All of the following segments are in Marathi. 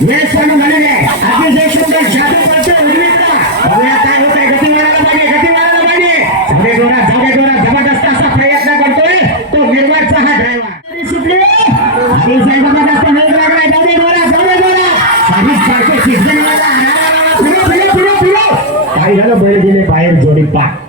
वेळ अतिशय सुंदर बघूया काय होत आहे गती वाढायला पाहिजे गती वाढायला पाहिजे. जोरात जोरात जबरदस्त असा प्रयत्न करतोय तो निर्वाडचा हा ड्रायव्हर सुटली. अतिशय जबरदस्त वेग लागलाय. जागे जोरात जागे जोरात सारखे झालं बैल गेले बाहेर जोडी पाठ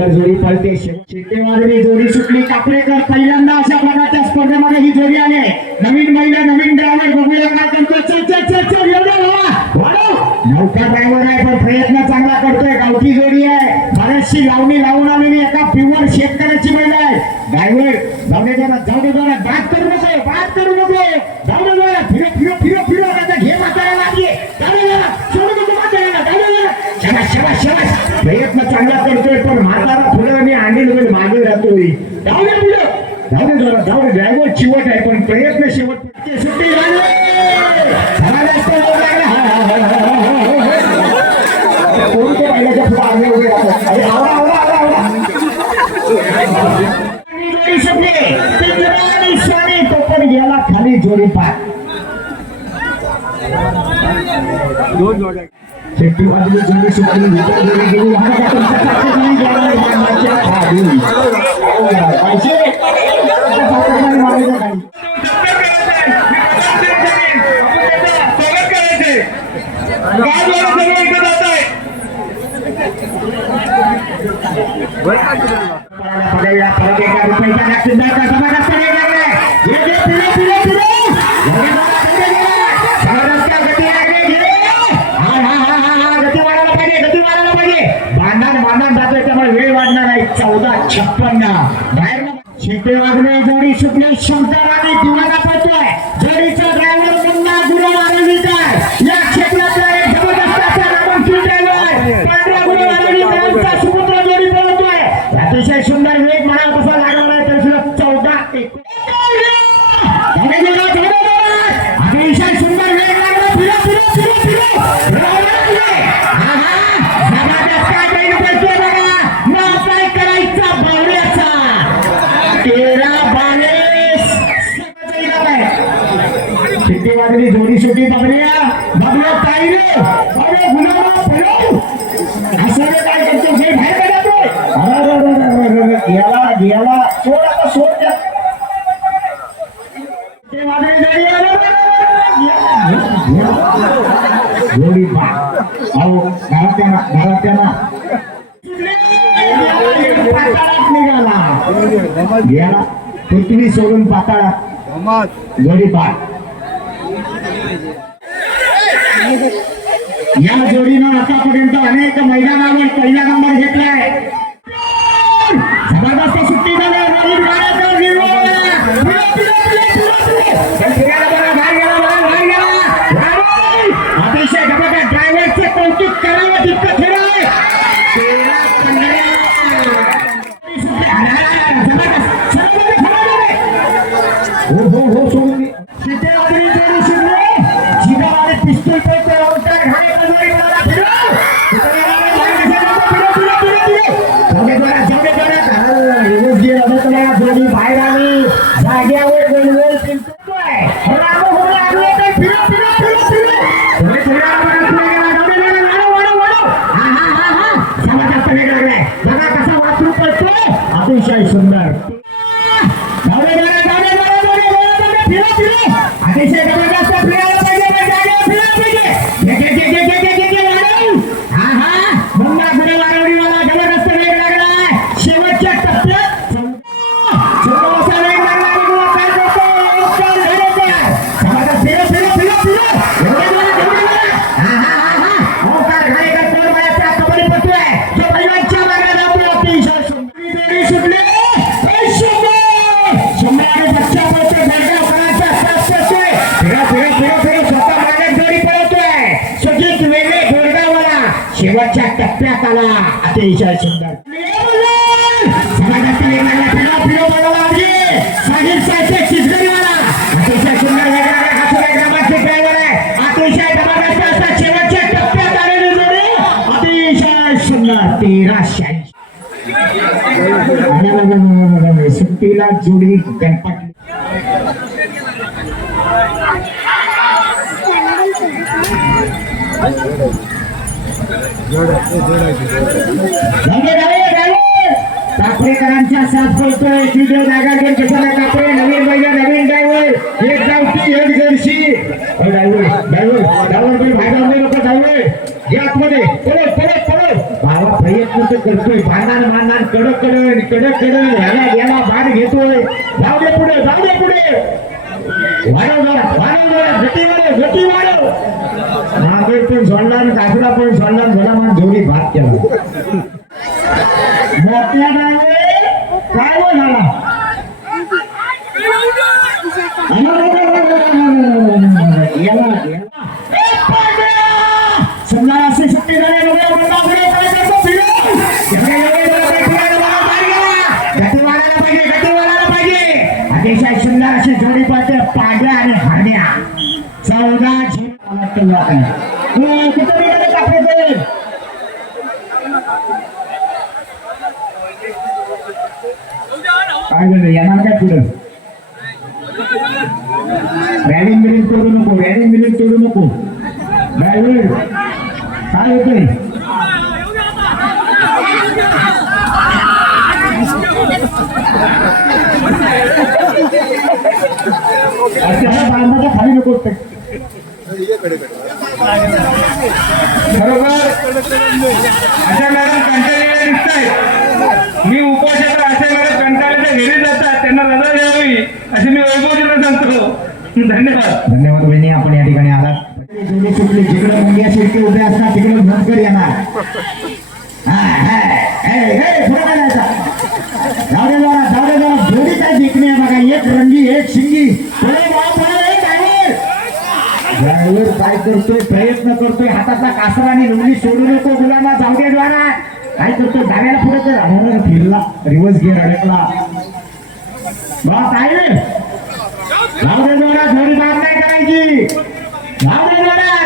सुंदर जोडी पळते? शिंपेवादरी जोडी सुटली. कापरेकर पहिल्यांदा अशा प्रकारच्या स्पर्धेमध्ये ही जोडी आली आहे. नवीन महिला नवीन ड्रायव्हर बघूया काय करतो चल चल चल चल. एवढं नौका ड्रायव्हर आहे पण प्रयत्न चांगला करतोय. गावठी जोडी आहे. बऱ्याचशी लावणी लावून आलेली एका प्युअर शेतकऱ्याची महिला आहे. ड्रायव्हर जाऊ दे जरा जाऊ दे. बात करू नको बात करू नको. जाऊ दे. प्रयत्न चांगला करतोय पण म्हातारा थोडं आणि अंडी मागे राहतोय जाऊ दे जाऊ दे जरा जाऊ दे. ड्रायव्हर चिवट आहे पण प्रयत्न शेवट सुट्टी तो पण खाली जोडी पाय दोन जोड्या. शेट्टी वाजली जुनी सुटली विकत गेली गेली पडेगा पडेगा रुपये का जास्त जास्त सभा जास्त नाही करणार हे जे पिढे पिढे সুলতান আলী किती वाजली जोडी सुटी बघल्या बघल्या ताई रे अरे गुलाबा फुलो. असं रे काय करतो जे बाहेर काढतोय अरे अरे अरे याला याला. सोड आता सोड द्या किती वाजली जोडी आला. जोडी बा अहो घरात ना घरात ना. याला पृथ्वी सोडून पाताळात. जोडी बा शेवटच्या टप्प्यात आला अतिशय सुंदर समाजातील साहिल सुट्टीला जोडी गणपती. धागे. साथ बोलतोय. श्रीदेव नागार्जन कशाला कापरे नवीन बैया नवीन ड्रायव्हर एक गावठी एक जर्सी ड्रायव्हर ड्रायव्हर ड्रायव्हर पण भागावले लोक ड्रायव्हर या आतमध्ये. पळत पळत भावा प्रयत्न तर करतोय. बांधान बांधान कडक कडक कडक कडक. ह्याला याला बाण घेतोय. जाऊ दे पुढे जाऊ दे पुढे. वाढव जरा वाढव जरा. गती वाढव गती वाढव पण सोडला आणि काकडा पण सोडला आणि भला जोडी भात केला. मोठ्या गावे काय झाला समजा असे शक्ती अतिशय सुंदर अशी जोडी पाहते पाड्या आणि हाड्या चौदा वाटतं लोकांना हो, कुठं निघाले कापडे ते? काय झालं येणार काय पुढं रॅडिंग बिलिंग तोडू नको रॅडिंग बिलिंग तोडू नको ड्रायव्हर काय होतंय अशा बांधाच्या खाली नको ते. बरोबर? अशा मॅडम कंटाळलेल्या दिसतायत. मी उपोषक असे मॅडम कंटाळल्याच्या घरी जातात. त्यांना रजा द्यावी अशी मी वैभवजीला सांगतो. धन्यवाद. धन्यवाद बहिणी आपण या ठिकाणी आलात. जिकडे मुंग्या शिरके उभे असणार तिकडे भटकर येणार. हा, हा, driver. काय करतोय प्रयत्न करतोय हातातला कासरा आणि लुंगी सोडू नको गुलामा जाऊ दे द्वारा. काय करतोय डाव्याला पुढे तर अरे फिरला. रिवर्स गिअर अडकला. बा काय रे जाऊ दे जोडा जोडी बाद नाही करायची. जाऊ दे जोडा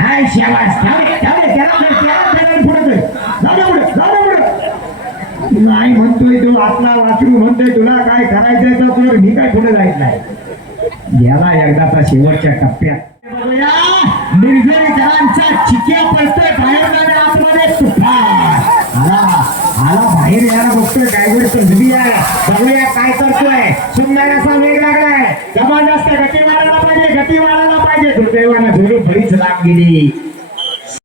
हाय शाबास. जाऊ दे जाऊ त्याला त्याला पुढे जाऊ दे पुढे जाऊ दे पुढे. नाही म्हणतोय तो आपला वाचू म्हणतोय तुला काय करायचंय तर कर मी काय पुढे जायचं नाही. याला एकदाचा शेवटच्या टप्प्यात. आमच्या चिक्या पडतोय बाहेर जाणे आतमध्ये तुफान आला आला बाहेर यायला बघतोय ड्रायव्हर तर आहे. बघूया काय करतोय. सुंदर असा वेग लागलाय. जबरदस्त गती वाढायला पाहिजे गती वाढायला पाहिजे. दुर्दैवानं झुरू बरीच लाभ गेली.